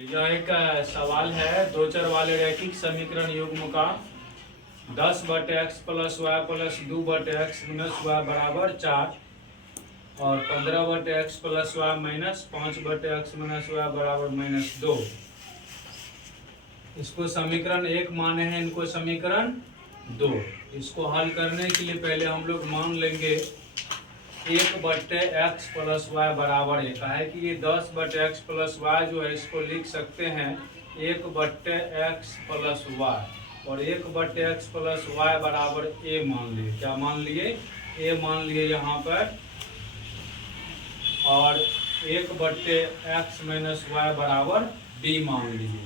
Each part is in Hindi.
यह एक सवाल है दो चर वाले रैखिक समीकरण युग्म का 10 बटे एक्स प्लस वाई प्लस 2 बटे एक्स माइनस वाई बराबर 4 और 15 बटे एक्स प्लस वाई माइनस 5 बटे एक्स माइनस वाई बराबर -2। इसको समीकरण 1 माने हैं, इनको समीकरण 2। इसको हल करने के लिए पहले हम लोग मान लेंगे 1 बटे एक्स प्लस वाई बराबर 1 है कि ये 10 बटे एक्स प्लस वाई जो है इसको लिख सकते हैं 1 बटे एक्स प्लस वाई और 1 बटे एक्स प्लस वाई बराबर ए मान लिए। क्या मान लिए? ए मान लिए यहाँ पर। और 1 बटे एक्स माइनस वाई बराबर बी मान लिए।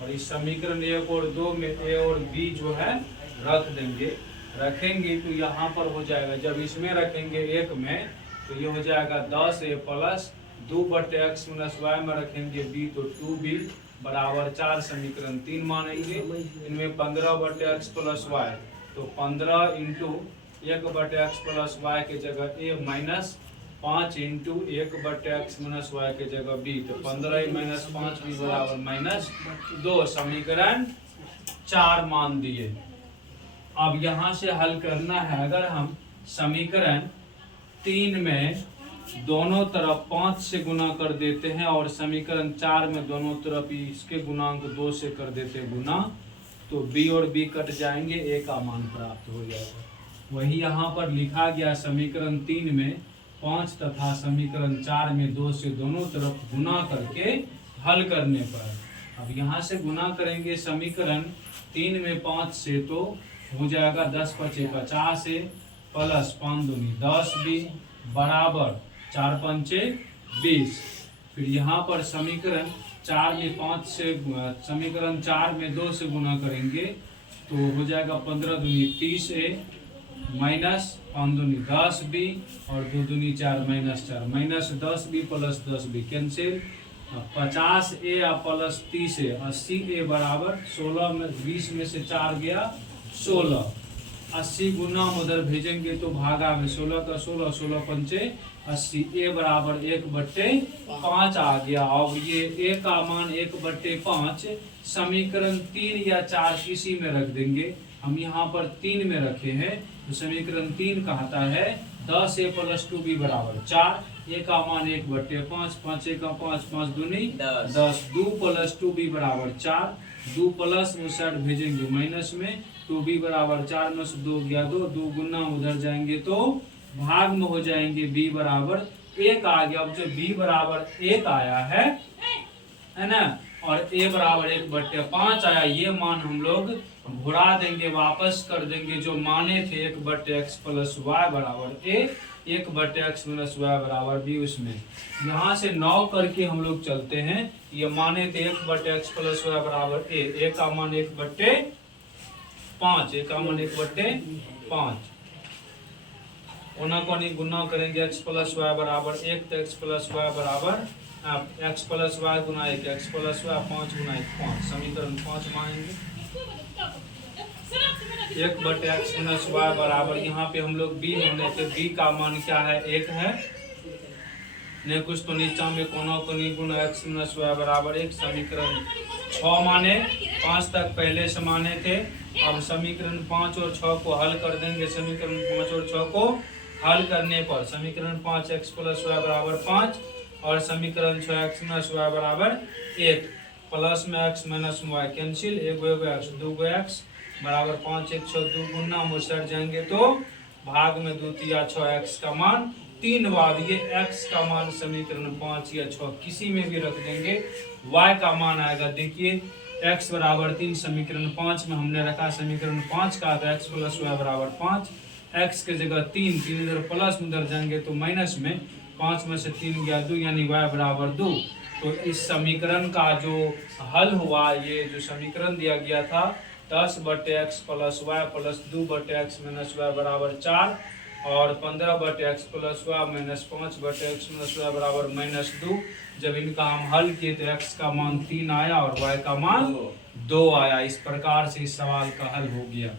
और इस समीकरण 1 और 2 में ए और बी जो है रख देंगे। रखेंगे तो यहाँ पर हो जाएगा, जब इसमें रखेंगे 1 में तो ये हो जाएगा 10a प्लस 2 बटे एक्स माइनस वाई में रखेंगे b तो 2b बराबर 4। समीकरण 3 मानेंगे। इनमें 15 बटे एक्स प्लस वाई तो 15 इंटू 1 बटे एक्स प्लस वाई के जगह a माइनस 5 इंटू 1 बटे एक्स माइनस वाई के जगह b तो 15 माइनस 5 b बराबर -2। समीकरण 4 मान दिए। अब यहाँ से हल करना है। अगर हम समीकरण 3 में दोनों तरफ 5 से गुना कर देते हैं और समीकरण 4 में दोनों तरफ इसके गुणांक 2 से कर देते हैं गुना, तो b और b कट जाएंगे, a का मान प्राप्त हो जाएगा। वही यहाँ पर लिखा गया समीकरण 3 में 5 तथा समीकरण 4 में 2 से दोनों तरफ गुना करके हल करने पर। अब यहाँ से गुना करेंगे समीकरण 3 में 5 से तो हो जाएगा 10 पचे 50 से प्लस 5 दूनी 10b बराबर 4 पंचे 20। फिर यहाँ पर समीकरण 4 में 5 से समीकरण 4 में 2 से गुना करेंगे तो हो जाएगा 15 दूनी 30a माइनस 5 दूनी 10b और 2 दूनी 4 -4 -10b plus 10b cancel. 50a plus 30a 80a बराबर 16 में 20 में से 4 गया 16। 80 गुना उधर भेजेंगे तो भागा में 16 का 16 16 पंचे 80 a बराबर 1 बट्टे 5 आ गया। और ये a का मान 1 बट्टे 5 समीकरण 3 या 4 किसी में रख देंगे। हम यहाँ पर 3 में रखे हैं तो समीकरण 3 कहता है 10a प्लस 2b बराबर 4। a का मान 1 बट्टे 5 5 का 5 5 दूनी 10 2 प्लस 2b बराबर 4 2 प्लस में साइड भेजेंगे माइनस में 2b बराबर 4 में से 2 गया 2 2 गुना उधर जाएंगे तो भाग में हो जाएंगे b बराबर 1 आ गया। अब जो b बराबर 1 आया है ना, और a बराबर 1 बट्टे 5 आया, ये मान हम लोग घुरा देंगे, वापस कर देंगे। जो माने थे 1 बट्टे एक्स प्लस वाई बराबर a 1 बट्टे एक्स माइनस वाई बराबर b, उसमें यहाँ से 9 करके हम लोग चलते हैं। ये माने थे 1 बट्टे एक्स प्लस वाई बराबर a का मान 1 बट्टे 5 a का मान 1 बट्टे 5। उन्हें को नहीं गुना करेंगे x प्लस वाई बराबर 1 तो x प्लस वाई बराबर x प्लस वाई गुना 1 x प्लस वाई 5 गुना 1 5। समीकरण 5 मानेंगे 1 बटे एक्स माइनस वाई बराबर, यहाँ पे हम लोग b होने थे, b का मान क्या है 1 है नहीं कुछ तो नीचा में कोना को नहीं गुना एक्स माइनस वाई बराबर 1। समीकरण 6 माने 5 तक पहले से माने थे। अब समीकरण 5 और 6 को हल कर देंगे। समीकरण 5 और 6 को हल करने पर समीकरण 5 एक्स प्लस वाई बराबर 5 और समीकरण 6 एक्स माइनस वाई बराबर 1 प्लस में x minus y cancel 1 x 2 x बराबर 5 1 6 2 गुना मुझसे जाएंगे तो भाग में 2 या 6 एक्स का मान 3 बार। ये x का मान समीकरण 5 या 6 किसी में भी रख देंगे, y का मान आएगा। देखिए x बराबर 3 समीकरण 5 में हमने रखा, समीकरण 5 का था x प्लस वाई बराबर 5, x के जगह 3 3 इधर प्लस में उधर जाएंगे तो माइनस में 5 में से 3 गया 2 यानी y बराबर 2। तो इस समीकरण का जो हल हुआ, ये जो समीकरण दिया गया था 10 बटे एक्स प्लस वाई प्लस 2 बटे एक्स माइनस वाई बराबर 4 और 15 बटे एक्स प्लस वाई माइनस 5 बटे एक्स माइनस वाई बराबर -2। जब इनका हम हल किए तो x का मान 3 आया और y का मान 2 आया। इस प्रकार से इस सवाल का हल हो गया।